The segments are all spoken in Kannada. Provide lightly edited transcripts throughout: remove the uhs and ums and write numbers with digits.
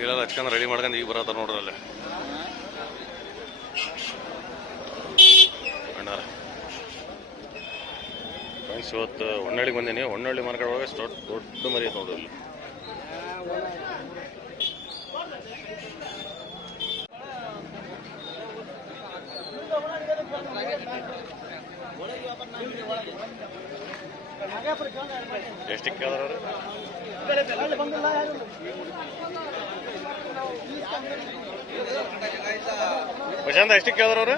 ಗಿಲೆಲ್ಲ ಹಚ್ಕೊಂಡು ರೆಡಿ ಮಾಡ್ಕೊಂಡು ಈಗ ಬರತ್ತಾರ ನೋಡ್ರಿ ಅಲ್ಲಿ ಅಣ್ಣಾರ. ಫ್ರೆಂಡ್ಸ್ ಇವತ್ತು ಹೊನ್ನಳ್ಳಿಗೆ ಬಂದೀನಿ. ಹೊನ್ನಳ್ಳಿ ಮಾರ್ಕೆಟ್ ಒಳಗೆ ದೊಡ್ಡ ಮರಿ ಐತೆ ನೋಡ್ರಿ ಅಲ್ಲಿ. ಎಷ್ಟಕ್ಕೆ ಕೇಳಿದ್ರವ್ರು? ಪ್ರಶಾಂತ ಎಷ್ಟಕ್ಕೆ ಕೇಳಿದ್ರವ್ರು?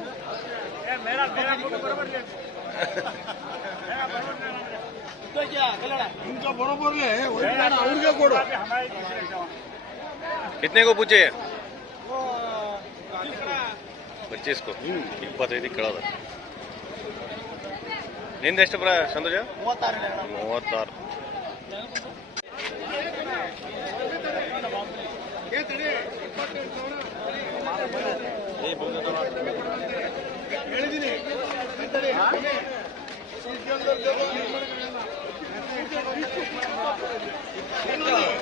कितने को पूछे? 25 को 25 ಕೇಳೋದು. ನಿಂದ ಎಷ್ಟು ಬರ ಸಂತೋಷ? 36.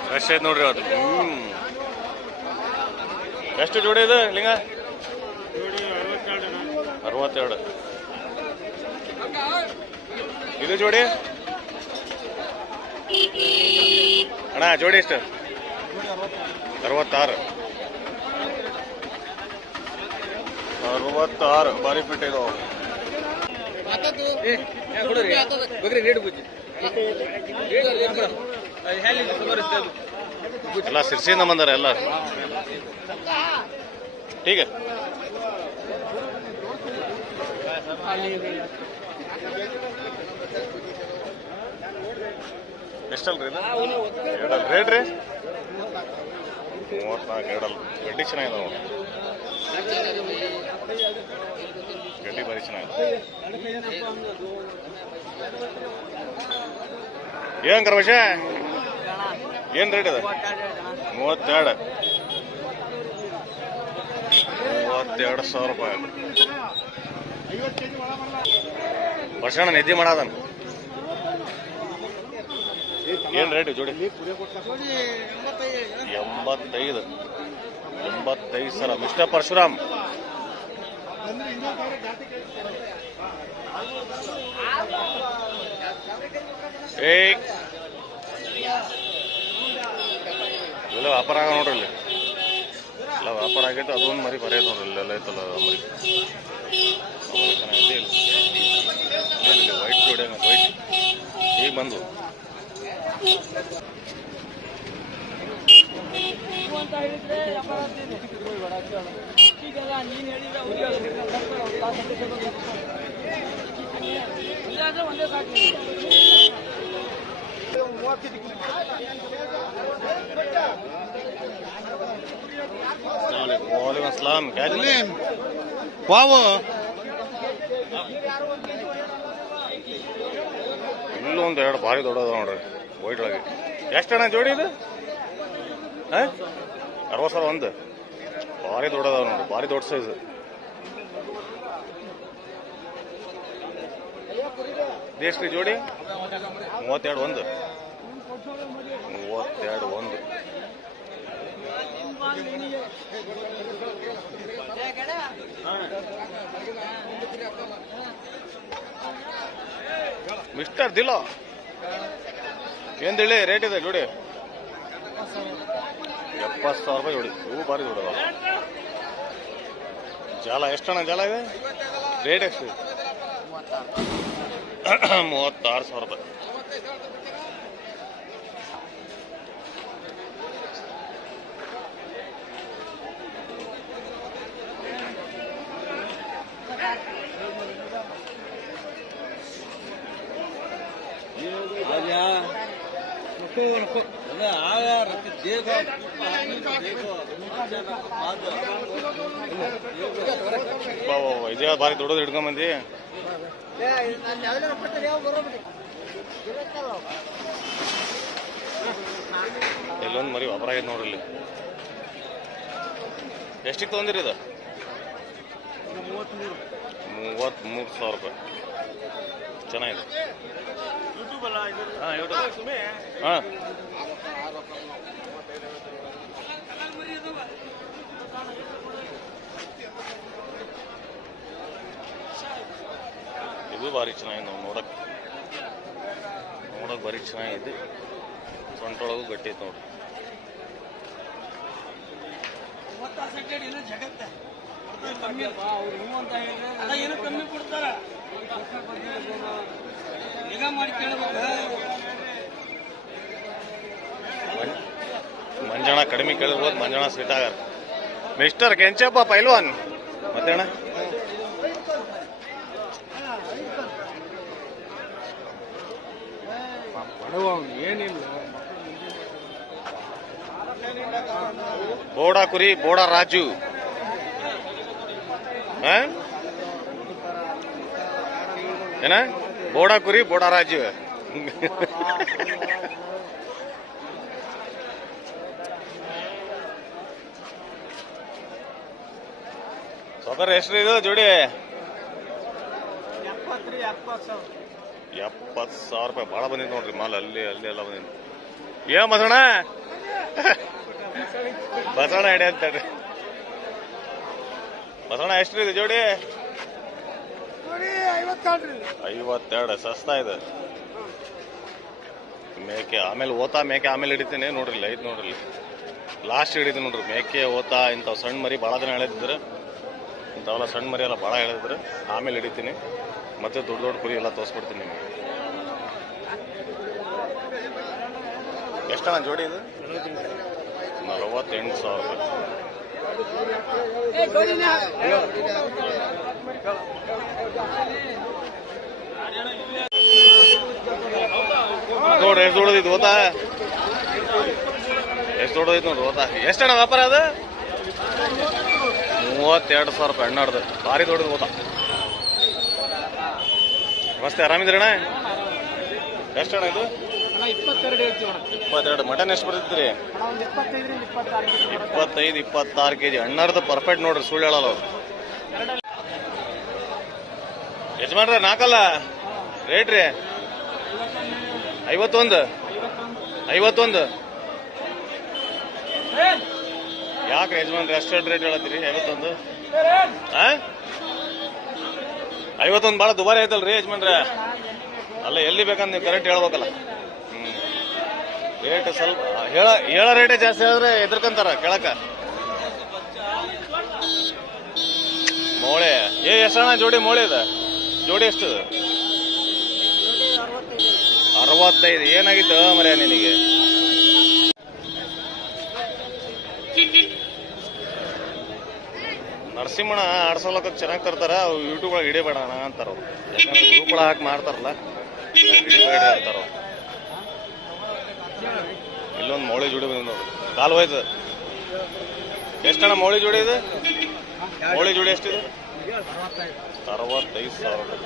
ಫ್ರೆಶ್ ಐತೆ ನೋಡ್ರಿ ಅದು. ಎಷ್ಟು ಜೋಡಿ ಇದೆ ಲಿಂಗ? 62. ಇದು ಜೋಡಿ ಅಣ್ಣ ಜೋಡಿ ಎಷ್ಟು? 66. 66 ಬಾರಿ ಫಿಟ್ ಇದಾವ. ಎಲ್ಲ ಸಿರ್ಸಿಯಿಂದ ಬಂದಾರ ಎಲ್ಲ. ठीक है ಎಷ್ಟಲ್ರಿ ಇದು? ಎರಡಲ್ ರೇಟ್ ರೀ 34. ಎರಡಲ್ ಗಡ್ಡಿ ಚೆನ್ನಾಗಿದಾವ. ಗಡ್ಡಿ ಭಾರಿ ಚೆನ್ನಾಗಿದೆ. ಏನ್ ಕರ್ವಶ ಏನ್ ರೇಟ್ ಇದೆ? 32. 32,000 ರೂಪಾಯಿ. ವರ್ಷಣ ನಿಧಿ ಮಾಡದನ್. ಏನ್ ರೇಟ್ ಜೋಡಿ? 85 ಸರ. ಮಿಸ್ಟರ್ ಪರಶುರಾಮ್ ಇವೆಲ್ಲ ವ್ಯಾಪಾರ ಆಗ ನೋಡ್ರಿ ಇಲ್ಲಿ. ಎಲ್ಲ ವ್ಯಾಪಾರ ಆಗೈತೆ. ಅದೊಂದು ಮರಿ ಬರೀ ನೋಡ್ರಿ ಇಲ್ಲೆಲ್ಲ ಐತಲ್ಲ ಮರಿ ಚೆನ್ನಾಗೈತೆ. ಇಲ್ಲಿ ವೈಟ್ ಜೋಡಿ ವೈಟ್ ಈಗ ಬಂದು वालेकुम अस्सलाम. क्या वाव ಇಲ್ಲೊಂದು ಎರಡು ಭಾರಿ ದೊಡ್ಡದ ನೋಡ್ರಿ ವೈಟ್ ಒಳಗೆ. ಎಷ್ಟಣ್ಣ ಜೋಡಿ ಇದು? 60,000 ಒಂದು. ಭಾರಿ ದೊಡ್ಡದ ನೋಡ್ರಿ, ಭಾರಿ ದೊಡ್ಡ ಸೈಜ್. ಎಷ್ಟು ಜೋಡಿ? 32 ಒಂದು. 32 ಒಂದು. ಮಿಸ್ಟರ್ ದಿಲೋ ಏನ್ ಹೇಳಿ ರೇಟ್ ಇದೆ ಜೋಡಿ? 70,000 ರೂಪಾಯಿ ಜೋಡಿ. ಇವು ಭಾರಿ ದೊಡ್ಡದ. ಜಾಲ ಎಷ್ಟಣ್ಣ ಜಾಲ ಇದೆ? ರೇಟ್ ಎಷ್ಟು? 36,000 ರೂಪಾಯಿ. ಇದೇ ಭಾರಿ ದೊಡ್ಡದು ಹಿಡ್ಕೊಂಬಂದಿ. ಇಲ್ಲೊಂದು ಮರಿ ವ್ಯಾಪಾರ ಆಗೈತೆ ನೋಡ್ರಿ ಇಲ್ಲಿ. ಎಷ್ಟಿಗೆ ತೊಗೊಂದಿರಿ ಇದು? 33,000 ರೂಪಾಯಿ. ಚೆನ್ನಾಗಿದೆ. ಹಾಂ ಯೂಟ್ಯೂಬ್. ಹಾಂ ಇದು ಭಾರಿ ಚೆನ್ನಾಗಿದೆ ನಾವು ನೋಡಕ್ಕೆ ಭಾರಿ ಚೆನ್ನಾಗಿದೆ. ಸೊಂಟೊಳಗೂ ಗಟ್ಟಿ ಐತೆ ನೋಡ್ರಿ. ಮಂಜಣ್ಣ ಕಡಿಮೆ ಕೇಳಿರ್ಬೋದು, ಮಂಜಣ್ಣ ಸ್ವೀಟ್ ಆಗಾರ. ಮಿಸ್ಟರ್ ಕೆಂಚಪ್ಪ ಪೈಲ್ವಾನ್ ಮತ್ತೇಣ ಬೋಡಾ ಕುರಿ ಬೋಡಾ ರಾಜು ಏನ ಬೋಡಾ ಕುರಿ ಬೋಡಾ ರಾಜು. ಸೌಕರ್ ಎಷ್ಟ್ರಿ ಇದು ಜೋಡಿ? 70,000 ರೂಪಾಯಿ. ಭಾಳ ಬಂದಿತ್ತು ನೋಡ್ರಿ ಮಾಲ್. ಅಲ್ಲಿ ಎಲ್ಲ ಬಂದಿತ್ತು. ಏನ್ ಬಸಣ್ಣ ಹಿಡಿ ಅಂತೇಳ್ರಿ. ಬಸಣ್ಣ ಎಷ್ಟ್ರಿ ಇದು ಜೋಡಿ? 52. ಸಸ್ತಾ ಇದೆ ಮೇಕೆ. ಆಮೇಲೆ ಓತಾ ಮೇಕೆ ಆಮೇಲೆ ಹಿಡಿತೀನಿ ನೋಡ್ರಿ. ಐತ್ ನೋಡ್ರಿ, ಲಾಸ್ಟ್ ಹಿಡಿತೀನಿ ನೋಡ್ರಿ. ಮೇಕೆ ಓತಾ ಇಂಥವು ಸಣ್ಣ ಮರಿ ಭಾಳ ದಿನ ಎಳೆದಿದ್ರೆ, ಇಂಥವೆಲ್ಲ ಸಣ್ಣ ಮರಿ ಎಲ್ಲ ಭಾಳ ಎಳೆದಿದ್ರೆ ಆಮೇಲೆ ಹಿಡಿತೀನಿ. ಮತ್ತೆ ದೊಡ್ಡ ಕುರಿ ಎಲ್ಲ ತೋರಿಸ್ಬಿಡ್ತೀನಿ ನಿಮಗೆ. ಎಷ್ಟಣ್ಣ ಜೋಡಿ ಇದು? 48,000 ರೂಪಾಯಿ. ನೋಡ್ರಿ ಎಷ್ಟು ದೊಡ್ಡದಿತ್ತು ಓತಾ, ಎಷ್ಟು ದೊಡ್ಡದಿತ್ತು ನೋಡ್ರಿ ಓತಾ. ಎಷ್ಟಣ್ಣ ವ್ಯಾಪಾರ ಅದು? 32,000 ರೂಪಾಯಿ. ಹಣ್ಣಾಡ್ದು ಭಾರಿ ದೊಡ್ಡದು ಓತಾ. ನಮಸ್ತೆ, ಆರಾಮಿದ್ರಣ್ಣ? ಎಷ್ಟಣ್ಣ ಇದು? 22. ಮಟನ್ ಎಷ್ಟು ಬರ್ತಿದ್ರಿ? 25-26 kg. ಹಣ್ಣಾರ್ದು ಪರ್ಫೆಕ್ಟ್ ನೋಡ್ರಿ, ಸುಳ್ಳು ಹೇಳಲ್ಲ ಅವ್ರು. ಯಜಮಾನ್ರ ನಾಲ್ಕಲ್ಲ ರೇಟ್ ರೀ? 51. ಯಾಕೆ ಯಜಮಾನ್ರಿ ಅಷ್ಟು ರೇಟ್ ಹೇಳತ್ತೀರಿ? 51 51 ಭಾಳ ದುಬಾರಿ ಆಯ್ತಲ್ರಿ ಯಜಮಾನ್ರೆ? ಅಲ್ಲ, ಎಲ್ಲಿ ಬೇಕಂತ ನೀವು ಕರೆಕ್ಟ್ ಹೇಳ್ಬೇಕಲ್ಲ. ರೇಟ್ ಸ್ವಲ್ಪ ಹೇಳೋ ರೇಟೇ ಜಾಸ್ತಿ ಆದ್ರೆ ಎದ್ರಕಂತಾರ ಕೇಳಕ. ಮೋಳೆ ಎಷ್ಟಣ್ಣ ಜೋಡಿ? ಮೋಳೆ ಇದೆ ಜೋಡಿ ಎಷ್ಟು? 65. ಏನಾಗಿತ್ತು ಮರ್ಯಾ ನಿನಗೆ? ನರಸಿಂಹಣ್ಣ ಆಡ್ಸೋಲಕ್ಕ ಚೆನ್ನಾಗಿ ತರ್ತಾರ. ಯೂಟ್ಯೂಬ್ ಒಳಗೆ ಹಿಡಿಬೇಡ ಅಂತಾರ ಅವ್ರು. ಯಾಕಂದ್ರೆ ಗ್ರೂಪ್ ಒಳಗೆ ಹಾಕಿ ಮಾಡ್ತಾರಲ್ಲ, ಹಿಡಿಬೇಡ ಅಂತಾರ. ಇಲ್ಲೊಂದು ಮೌಳಿ ಜೋಡಿ ಬಂದ ನೋಡ್ರಿ, ಕಾಲು ಹೋಯ್ತು. ಎಷ್ಟಣ್ಣ ಮೌಳಿ ಜೋಡಿ ಇದೆ? ಮೌಳಿ ಜೋಡಿ ಎಷ್ಟಿದೆ? 65,000 ರೂಪಾಯಿ.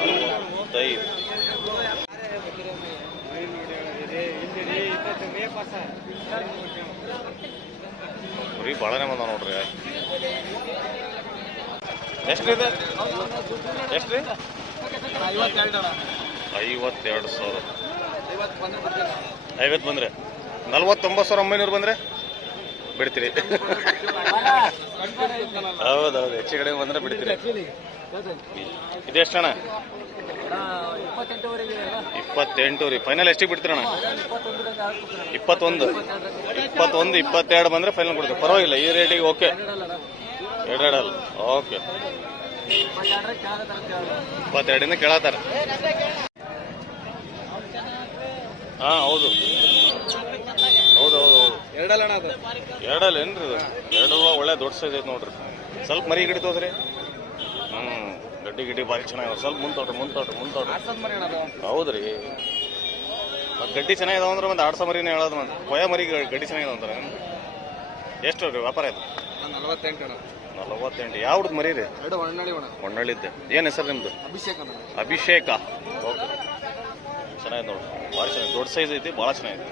65. ಕುರಿ ಭಾಳನೇ ಬಂದ ನೋಡ್ರಿ. ಎಷ್ಟಿದೆ? ಎಷ್ಟ್ರಿ? 52,000. 50 ಬಂದ್ರೆ 49,900 ಬಂದ್ರೆ ಬಿಡ್ತೀರಿ? ಹೌದೌದು, ಹೆಚ್ಚು ಕಡೆ ಬಂದ್ರೆ ಬಿಡ್ತೀರಿ. ಇದೆಷ್ಟಣ್ಣ? 28 ರೀ. ಫೈನಲ್ ಎಷ್ಟಿಗೆ ಬಿಡ್ತೀರಣ್ಣ? 21. 22 ಬಂದ್ರೆ ಫೈನಲ್ ಕೊಡ್ತೀವಿ. ಪರವಾಗಿಲ್ಲ, ಈ ರೇಟಿಗೆ ಓಕೆ. ಎರಡಲ್ಲ ಓಕೆ. 22 ಕೇಳತ್ತಾರ. ಹಾ ಹೌದು. ಎರಡಲ್ಲ ಏನ್ರಿ ಇದು? ಎರಡಲ್ಲ ಒಳ್ಳೆ ದೊಡ್ಡ ಸೈಜ್ ಐತೆ ನೋಡ್ರಿ. ಸ್ವಲ್ಪ ಮರಿ ಗಿಡಿ ತೋದ್ರಿ. ಗಡ್ಡಿ ಭಾರಿ ಚೆನ್ನಾಗಿ. ಸ್ವಲ್ಪ ಮುಂತೋಟ್ರಿ. ಹೌದ್ರಿ, ಮತ್ತೆ ಗಡ್ಡಿ ಚೆನ್ನಾಗಿದಾವ ಅಂದ್ರೆ ಒಂದು 200 ಮರಿನೇ ಹೇಳೋದು. ಮತ್ತೆ ಕೊಯ ಮರಿ ಗಡ್ಡಿ ಚೆನ್ನಾಗಿದಾವ ಅಂತಾರೆ. ಎಷ್ಟು ರೀ ವ್ಯಾಪಾರ ಆಯ್ತು? 48. ಯಾವ್ದು ಮರಿ ರೀ? ಹೊನ್ನಳ್ಳಿದ್ದೆ. ಏನು ಹೆಸರು ನಿಮ್ದು? ಅಭಿಷೇಕ. ಓಕೆ, ಚೆನ್ನಾಗಿದೆ ನೋಡ್ರಿ, ಭಾಳ ಚೆನ್ನಾಗಿ ದೊಡ್ಡ ಸೈಜ್ ಐತಿ, ಭಾಳ ಚೆನ್ನಾಗಿದೆ.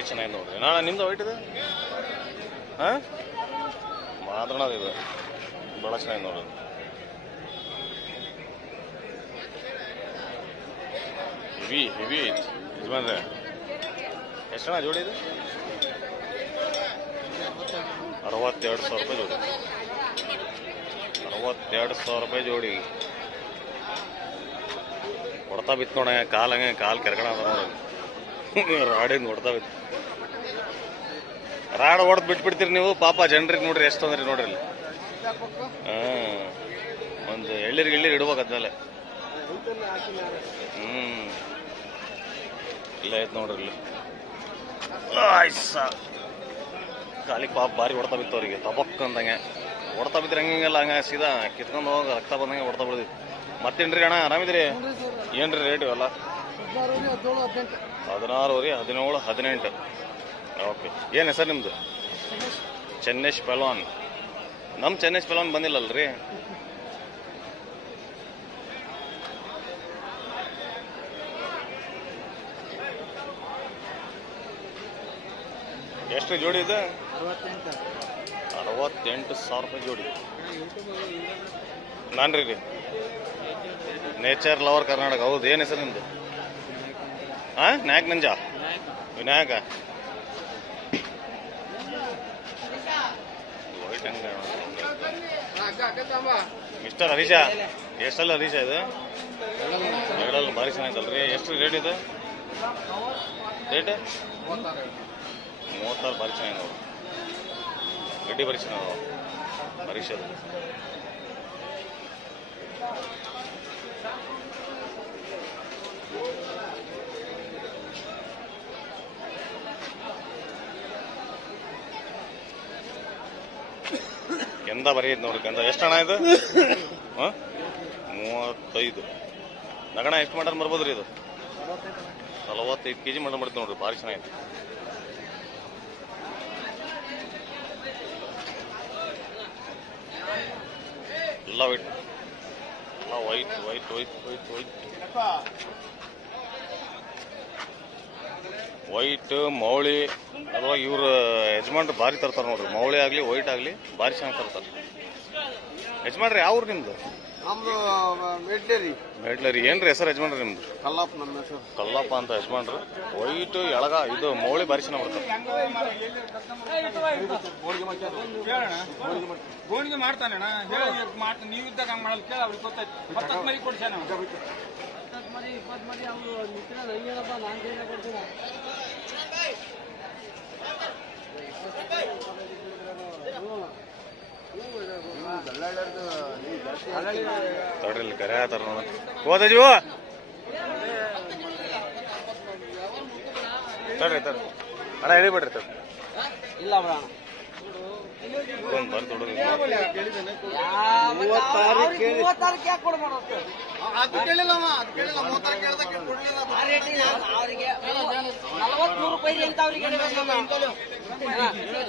ಭಾರಿ ಚೆನ್ನಾಗಿದೆ ನೋಡ್ರಿ. ನಿಮ್ದು ವೈಟ್ ಇದೆ ಹಾಂ ಮಾತ್ರಣ ಇದು ಭಾಳ ಚೆನ್ನಾಗಿದೆ ನೋಡ್ರಿ. ಹೆವಿ ಐತಿ ಯಜಮಾನ್ರೆ. ಎಷ್ಟು ಜನ ಜೋಡಿ ಇದು? 62,000 ರೂಪಾಯಿ ಜೋಡಿ. 62,000 ರೂಪಾಯಿ ಜೋಡಿ. ಹೊಡ್ತಾ ಬಿತ್ತು ನೋಡ ಕಾಲು ಕೆರ್ಗಣ ಅದ ನೋಡಿ. ರಾಡಿಂದ ಹೊಡ್ತಾ ಬಿತ್ತು. ರಾಡ್ ಹೊಡೆದು ಬಿಟ್ಬಿಡ್ತೀರಿ ನೀವು ಪಾಪ ಜನರಿಗೆ ನೋಡ್ರಿ ಎಷ್ಟು ತೊಂದ್ರಿ ನೋಡ್ರಿ ಇಲ್ಲಿ. ಒಂದು ಎಳ್ಳೀರಿಗೆ ಇಡ್ಬೇಕು ಅದ್ಮೇಲೆ. ಇಲ್ಲ ಐತೆ ನೋಡ್ರಿ ಇಲ್ಲಿ. ಕಾಲಿಗೆ ಪಾಪ ಭಾರಿ ಹೊಡ್ತಾ ಬಿತ್ತು ಅವ್ರಿಗೆ ತಬಕ್ ಅಂದಂಗೆ. ಹೊಡ್ತಾ ಬಿದ್ದರೆ ಹಂಗಿಂಗೆಲ್ಲ ಹಂಗೆ ಸೀದಾ ಕಿತ್ಕೊಂಡು ಹೋಗಿ ರಕ್ತ ಬಂದಂಗೆ ಹೊಡ್ತಾ ಬಿಡ್ದಿತ್ತು. ಮತ್ತೇನ್ರಿ ಅಣ್ಣ ಆರಾಮಿದ್ರಿ? ಏನ್ರಿ ರೇಟ್ ಇವೆಲ್ಲ? 16, 17, 18. ಓಕೆ. ಏನು ಹೆಸರು ನಿಮ್ಮದು? ಚೆನ್ನೇಶ್ ಪೆಲ್ವಾನ್. ನಮ್ಮ ಚೆನ್ನೇಶ್ ಪೆಲ್ವಾನ್ ಬಂದಿಲ್ಲಲ್ರಿ? ಎಷ್ಟು ಜೋಡಿ ಇದೆ? 68,000 ರೂಪಾಯಿ ಜೋಡಿ. ನಾನು ರೀ ನೇಚರ್ ಲವರ್ ಕರ್ನಾಟಕ. ಹೌದು. ಏನು ಹೆಸರು ನಿಮ್ಮದು? ಹಾಂ ನಾಯಕ್ ನಂಜ ವಿನಾಯಕ. ಮಿಸ್ಟರ್ ಹರೀಶ. ಎಷ್ಟಲ್ಲ ಹರೀಶ ಇದು? ಎರಡಲ್ಲ ಭಾರಿ ಚೆನ್ನಾಗಿತ್ತಲ್ರಿ. ಎಷ್ಟು ರೇಟ್ ಇದೆ ರೇಟ್? 36 ಭಾರಿ ಚೆನ್ನಾಗಿ ನೋಡಿ. ಗಡ್ಡಿ ಭಾರಿ ಚೆನ್ನಾಗಿ ಹರೀಶದು. ಗಂಧ ಬರೀ ಐತೆ ನೋಡ್ರಿ. ಗಂಧ ಎಷ್ಟು ಹಣ ಇದು? ಹಾಂ 35. ನಗಣ ಎಷ್ಟು ಮಟನ್ ಬರ್ಬೋದು ರೀ ಇದು? 45 kg ಮಟನ್ ಬರುತ್ತೆ ನೋಡ್ರಿ. ಭಾರಿ ಚೆನ್ನಾಗಿದೆ. ಎಲ್ಲ ವೈಟ್, ಎಲ್ಲ white white white white white white Mouli. ಅದ್ರೊಳಗೆ ಇವ್ರ ಯಜಮಾನ್ರು ಭಾರಿ ತರ್ತಾರೆ ನೋಡ್ರಿ. ಮೌಳಿ ಆಗಲಿ ವೈಟ್ ಆಗಲಿ ಭಾರಿ ಚೆನ್ನಾಗಿ ತರ್ತಾರೆ. ಯಜಮಾನ್ರಿ ಯಾವ ಊರು ನಿಮ್ದು? ನಮ್ದು ಮೆಡ್ಲೇರಿ. ಮೆಡ್ಲೇರಿ. ಏನ್ರಿ ಹೆಸರು ಯಜಮಾನ್ರಿ ನಿಮ್ದು? ಕಲ್ಲಪ್ಪ. ನಮ್ಮ ಹೆಸರು ಕಲ್ಲಪ್ಪ ಅಂತ ಯಜಮಾನ್ರು. ವೈಟ್ ಎಳಗ ಇದು ಮೌಳಿ ಭಾರಿ ಚೆನ್ನಾಗಿ ಬರ್ತಾರೆ. ಗೋಣಿಗೆ ಮಾಡ್ತಾನೆ ನೀವು ಇದ್ದಾಗ ಹಂಗೆ ಮಾಡಲ್ ಕೇಳ. ಅವ್ರಿಗೆ ಗೊತ್ತಾಯ್ತು. 10 ಮರಿ ಕೊಡ್ಸಾನ. 20 ಮರಿ ತಡ್ರಿ ಕರೆ ಆತಾರ ನೋಡ. ಹೋದಜು ತಡ್ರಿ ತಡ್ರಿ ಅಣ್ಣ ಹೇಳಿಬಿಡ್ರಿ ತಡ್ರಿ. ಇಲ್ಲ ಒಂದು ಬರ್ದು ಹುಡುಗ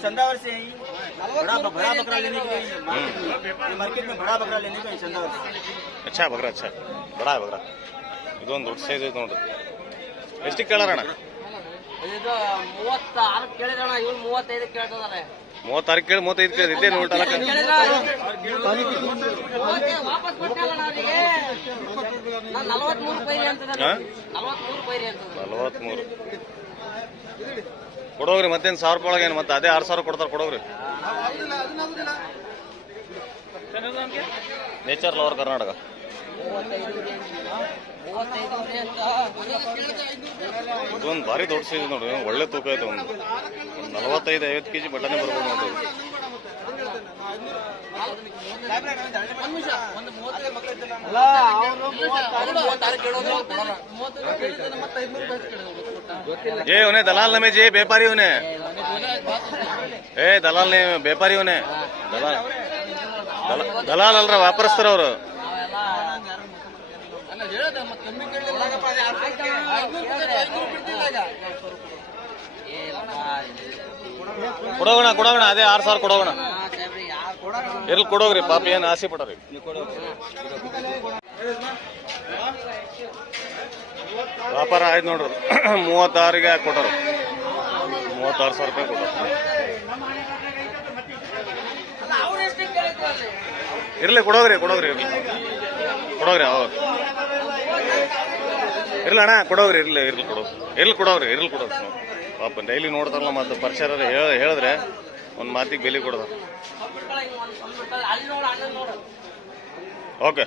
चंदावरसे बड़ा बकरा लेने के लिए मार्केट में बड़ा बकरा लेने का चंदावरसे. अच्छा बकरा. अच्छा बड़ा है बकरा. ಇದೊಂದು ದೊಡ್ಡ ಸೈಜ್ ಐತೆ ನೋಡ್ರಿ. ಎಷ್ಟಕ್ಕೆ ಕೇಳಾರಣ್ಣ? ಇದು 36 ಕೇಳಿದಣ್ಣ. ಇವ್ರು 35 ಕೇಳ್ತಿದಾರೆ. 36 ಕೇಳಿ 35 ಕೇಳಿ. ಇದೇ ನೋಡ್ತಾ ವಾಪಸ್ ಕೊಟ್ಟಲ್ಲ ಅವರಿಗೆ. ನಾನು 43 ರೂಪಾಯಿ ಅಂತಂದ್ರೆ 43 ರೂಪಾಯಿ ಅಂತಂದ್ರೆ 43 ಕೊಡೋಗ್ರಿ. ಮತ್ತೇನು 1000 ರೂಪಾಯಿ ಒಳಗೆ ಏನು ಮತ್ತೆ ಅದೇ 6,000 ಕೊಡ್ತಾರೆ. ಕೊಡೋಗ್ರಿ. Nature lover Karnataka. ಇದೊಂದು ಭಾರಿ ದೊಡ್ಡ ಸೈಜ್ ನೋಡ್ರಿ. ಒಳ್ಳೆ ತೂಕ ಐತೆ. ಒಂದು 45-50 kg ಬಟನೆ ಬರ್ಬೋದು ನೋಡ್ರಿ. ये उन्हें दलाल नमे जे व्यापारी उन्हें दलाल ने व्यापारी उन्हें दलाल अल्र ವ್ಯಾಪಾರಸ್ಥರು ಅವರು. ಕೊಡೋಣ ಕೊಡೋಣ. ಅದೇ 6,000 ಕೊಡೋಣ. ಎಲ್ಲಿ ಕೊಡೋಗ್ರಿ ಪಾಪ. ಏನು ಆಸೆ ಪಡೋರಿ. ವ್ಯಾಪಾರ ಆಯ್ತು ನೋಡ್ರಿ. 36ಗೆ ಕೊಟ್ಟರು. 36,000 ರೂಪಾಯಿ ಕೊಡೋದು. ಇರಲಿ ಕೊಡೋಗ್ರಿ ಇರಲಿ ಹೌದು ಇರಲಿ ಅಣ್ಣ ಕೊಡೋಗ್ರಿ ಇರ್ಲಿ ಕೊಡೋಗ್ರಿ ಪಾಪ ಡೈಲಿ ನೋಡ್ತಾರಲ್ಲ ಮತ್ತೆ ಪರಿಸರ ಹೇಳಿದ್ರೆ ಒಂದು ಮಾತಿಗೆ ಬೆಲೆ ಕೊಡೋದು. ಓಕೆ